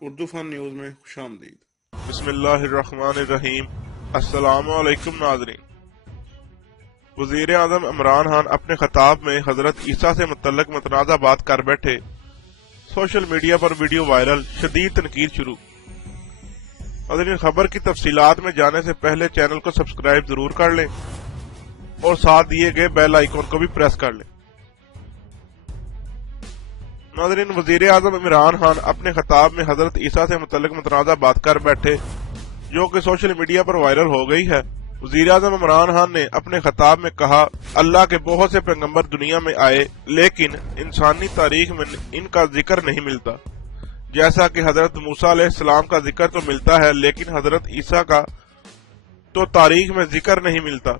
اردو فن news میں خوش آمدید۔ بسم اللہ الرحمن الرحیم۔ السلام علیکم ناظرین۔ وزیر اعظم عمران خان اپنے خطاب میں حضرت عیسیٰ سے متعلق متنازع بات کر بیٹھے، سوشل میڈیا پر ویڈیو وائرل، شدید تنقید شروع۔ ناظرین، خبر کی تفصیلات میں جانے سے پہلے چینل کو سبسکرائب ضرور کر لیں اور ساتھ دیے گئے بیل آئیکن کو بھی پریس کر لیں۔ ناظرین، وزیر اعظم عمران خان اپنے خطاب میں حضرت عیسیٰ سے متعلق متنازع بات کر بیٹھے جو کہ سوشل میڈیا پر وائرل ہو گئی ہے۔ وزیر اعظم عمران خان نے اپنے خطاب میں کہا، اللہ کے بہت سے پیغمبر دنیا میں آئے لیکن انسانی تاریخ میں ان کا ذکر نہیں ملتا، جیسا کہ حضرت موسیٰ علیہ السلام کا ذکر تو ملتا ہے لیکن حضرت عیسیٰ کا تو تاریخ میں ذکر نہیں ملتا۔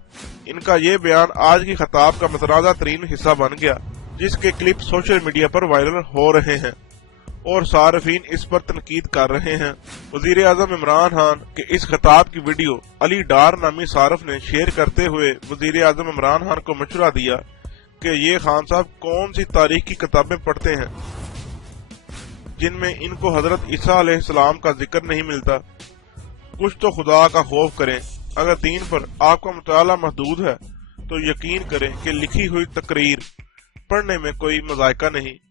ان کا یہ بیان آج کی خطاب کا متنازع ترین حصہ بن گیا، جس کے کلپ سوشل میڈیا پر وائرل ہو رہے ہیں اور صارفین اس پر تنقید کر رہے ہیں۔ وزیر اعظم عمران خان کے اس خطاب کی ویڈیو علی ڈار نامی صارف نے شیئر کرتے ہوئے وزیر اعظم عمران خان کو مشورہ دیا کہ یہ خان صاحب کون سی تاریخ کی کتابیں پڑھتے ہیں جن میں ان کو حضرت عیسیٰ علیہ السلام کا ذکر نہیں ملتا۔ کچھ تو خدا کا خوف کریں۔ اگر دین پر آپ کا مطالعہ محدود ہے تو یقین کریں کہ لکھی ہوئی تقریر پڑھنے میں کوئی مذائقہ نہیں۔